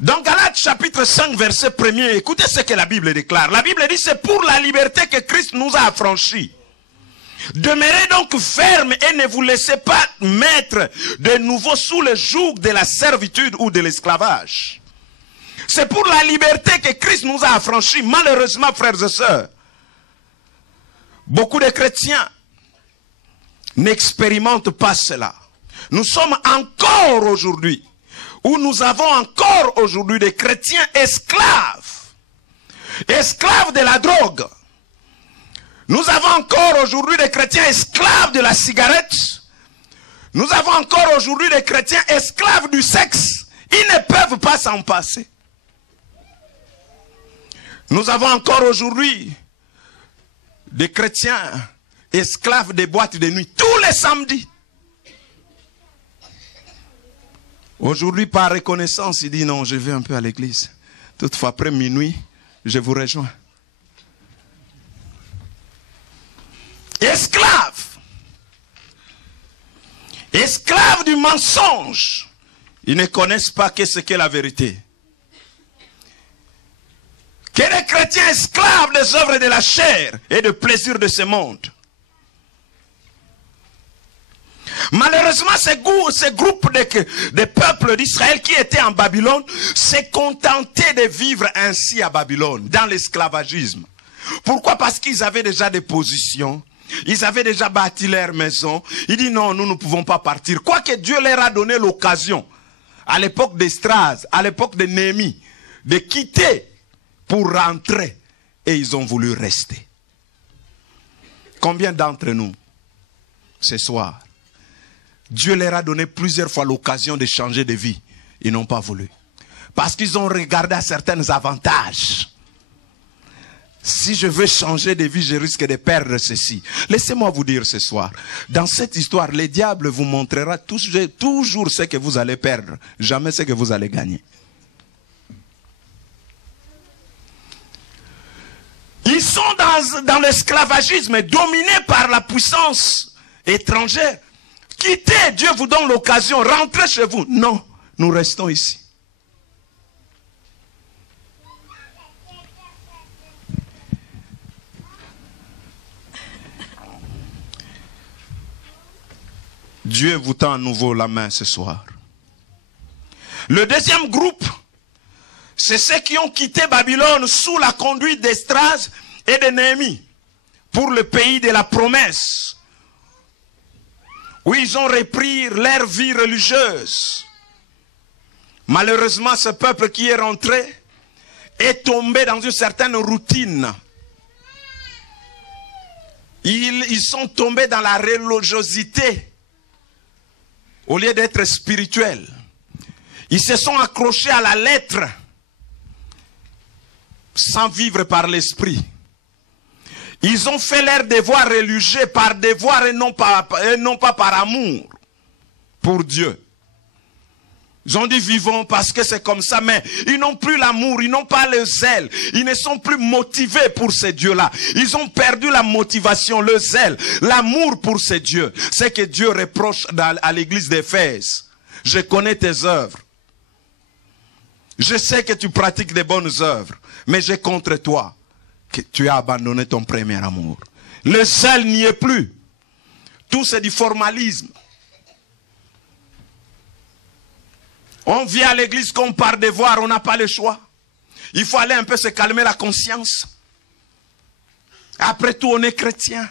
Dans Galates chapitre 5 verset 1er, écoutez ce que la Bible déclare. La Bible dit c'est pour la liberté que Christ nous a affranchis. Demeurez donc ferme et ne vous laissez pas mettre de nouveau sous le joug de la servitude ou de l'esclavage. C'est pour la liberté que Christ nous a affranchis. Malheureusement, frères et sœurs, beaucoup de chrétiens n'expérimentent pas cela. Nous sommes encore aujourd'hui, où nous avons encore aujourd'hui des chrétiens esclaves. Esclaves de la drogue. Nous avons encore aujourd'hui des chrétiens esclaves de la cigarette. Nous avons encore aujourd'hui des chrétiens esclaves du sexe. Ils ne peuvent pas s'en passer. Nous avons encore aujourd'hui des chrétiens esclaves des boîtes de nuit tous les samedis. Aujourd'hui, par reconnaissance, il dit non, je vais un peu à l'église. Toutefois, après minuit, je vous rejoins. Esclaves. Esclaves du mensonge. Ils ne connaissent pas ce qu'est la vérité. Que les chrétiens esclaves des œuvres de la chair et des plaisirs de ce monde. Malheureusement, ces groupes de peuples d'Israël qui étaient en Babylone se contentaient de vivre ainsi à Babylone, dans l'esclavagisme. Pourquoi? Parce qu'ils avaient déjà des positions, ils avaient déjà bâti leur maison. Ils disent non, nous ne pouvons pas partir. Quoique Dieu leur a donné l'occasion, à l'époque d'Esdras, à l'époque de Néhémie, de quitter pour rentrer. Et ils ont voulu rester. Combien d'entre nous, ce soir, Dieu leur a donné plusieurs fois l'occasion de changer de vie. Ils n'ont pas voulu. Parce qu'ils ont regardé à certains avantages. Si je veux changer de vie, je risque de perdre ceci. Laissez-moi vous dire ce soir, dans cette histoire, le diable vous montrera toujours ce que vous allez perdre, jamais ce que vous allez gagner. Ils sont dans l'esclavagisme, dominés par la puissance étrangère. Quittez, Dieu vous donne l'occasion, rentrez chez vous. Non, nous restons ici. Dieu vous tend à nouveau la main ce soir. Le deuxième groupe, c'est ceux qui ont quitté Babylone sous la conduite d'Esdras et de Néhémie pour le pays de la promesse, où ils ont repris leur vie religieuse. Malheureusement, ce peuple qui est rentré est tombé dans une certaine routine. Ils sont tombés dans la religiosité au lieu d'être spirituels. Ils se sont accrochés à la lettre sans vivre par l'esprit. Ils ont fait leur devoir religieux par devoir et non pas par amour pour Dieu. Ils ont dit vivons parce que c'est comme ça, mais ils n'ont plus l'amour, ils n'ont pas le zèle, ils ne sont plus motivés pour ces dieux-là. Ils ont perdu la motivation, le zèle, l'amour pour ces dieux. C'est que Dieu reproche à l'église d'Éphèse. Je connais tes œuvres. Je sais que tu pratiques des bonnes œuvres, mais j'ai contre toi que tu as abandonné ton premier amour. Le zèle n'y est plus. Tout c'est du formalisme. On vient à l'église comme par devoir, on n'a pas le choix. Il faut aller un peu se calmer la conscience. Après tout, on est chrétien.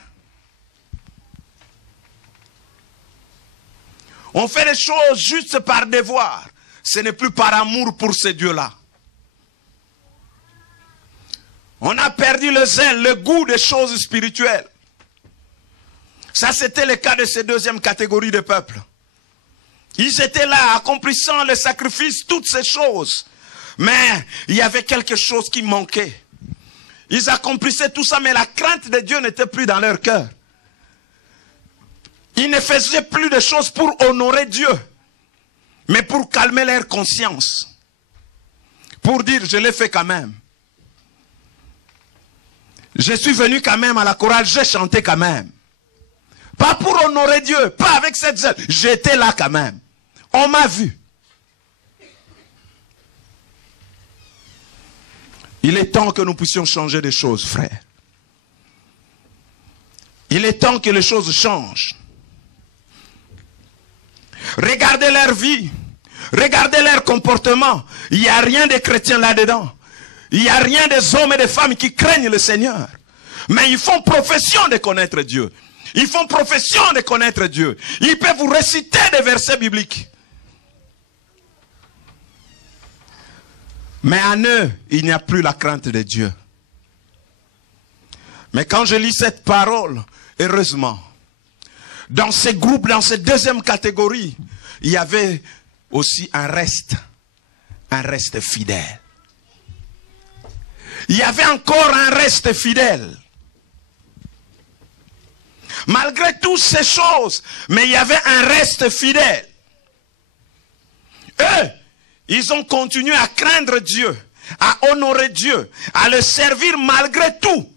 On fait les choses juste par devoir. Ce n'est plus par amour pour ces dieux-là. On a perdu le zèle, le goût des choses spirituelles. Ça, c'était le cas de ces deuxième catégorie de peuples. Ils étaient là, accomplissant les sacrifices, toutes ces choses. Mais il y avait quelque chose qui manquait. Ils accomplissaient tout ça, mais la crainte de Dieu n'était plus dans leur cœur. Ils ne faisaient plus de choses pour honorer Dieu, mais pour calmer leur conscience. Pour dire, je l'ai fait quand même. Je suis venu quand même à la chorale, j'ai chanté quand même. Pas pour honorer Dieu, pas avec cette zèle. J'étais là quand même. On m'a vu. Il est temps que nous puissions changer des choses, frères. Il est temps que les choses changent. Regardez leur vie. Regardez leur comportement. Il n'y a rien de chrétien là-dedans. Il n'y a rien des hommes et des femmes qui craignent le Seigneur. Mais ils font profession de connaître Dieu. Ils font profession de connaître Dieu. Ils peuvent vous réciter des versets bibliques. Mais en eux, il n'y a plus la crainte de Dieu. Mais quand je lis cette parole, heureusement, dans ces groupes, dans cette deuxième catégorie, il y avait aussi un reste fidèle. Il y avait encore un reste fidèle. Malgré toutes ces choses, mais il y avait un reste fidèle. Eux, ils ont continué à craindre Dieu, à honorer Dieu, à le servir malgré tout.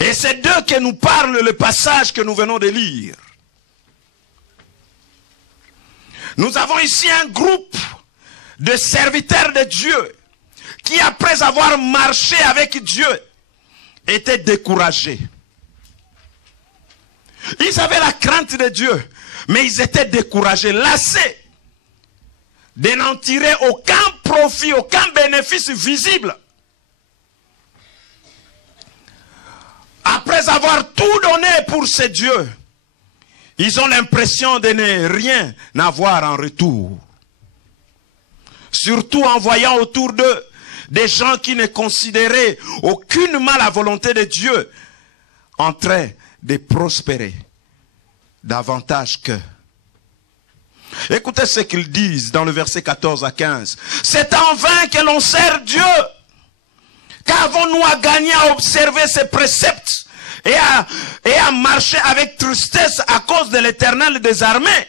Et c'est d'eux que nous parle le passage que nous venons de lire. Nous avons ici un groupe de serviteurs de Dieu qui, après avoir marché avec Dieu, étaient découragés. Ils avaient la crainte de Dieu, mais ils étaient découragés, lassés, de n'en tirer aucun profit, aucun bénéfice visible. Après avoir tout donné pour ces dieux, ils ont l'impression de ne rien avoir en retour. Surtout en voyant autour d'eux des gens qui ne considéraient aucunement la volonté de Dieu en train de prospérer davantage qu'eux. Écoutez ce qu'ils disent dans le verset 14 à 15. C'est en vain que l'on sert Dieu. Qu'avons-nous à gagner à observer ses préceptes et à marcher avec tristesse à cause de l'Éternel des armées?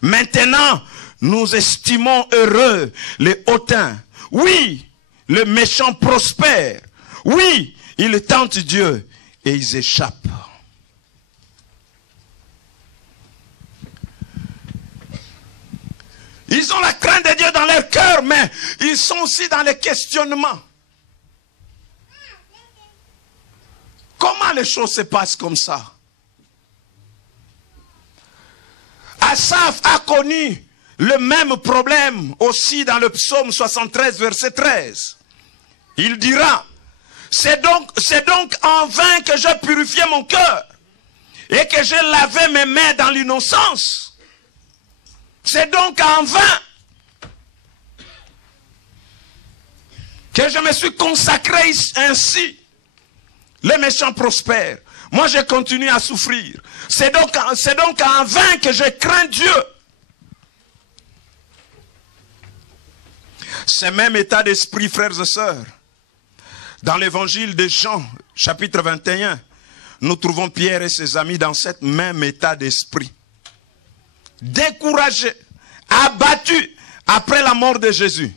Maintenant, nous estimons heureux les hautains. Oui, le méchant prospère. Oui, ils tentent Dieu et ils échappent. Ils ont la crainte de Dieu dans leur cœur, mais ils sont aussi dans les questionnements. Comment les choses se passent comme ça? Asaph a connu le même problème aussi dans le psaume 73, verset 13. Il dira, c'est donc en vain que j'ai purifié mon cœur et que j'ai lavé mes mains dans l'innocence. C'est donc en vain que je me suis consacré ainsi. Les méchants prospèrent. Moi, je continue à souffrir. C'est donc en vain que je crains Dieu. Ce même état d'esprit, frères et sœurs, dans l'évangile de Jean, chapitre 21, nous trouvons Pierre et ses amis dans cet même état d'esprit. Découragés, abattus après la mort de Jésus.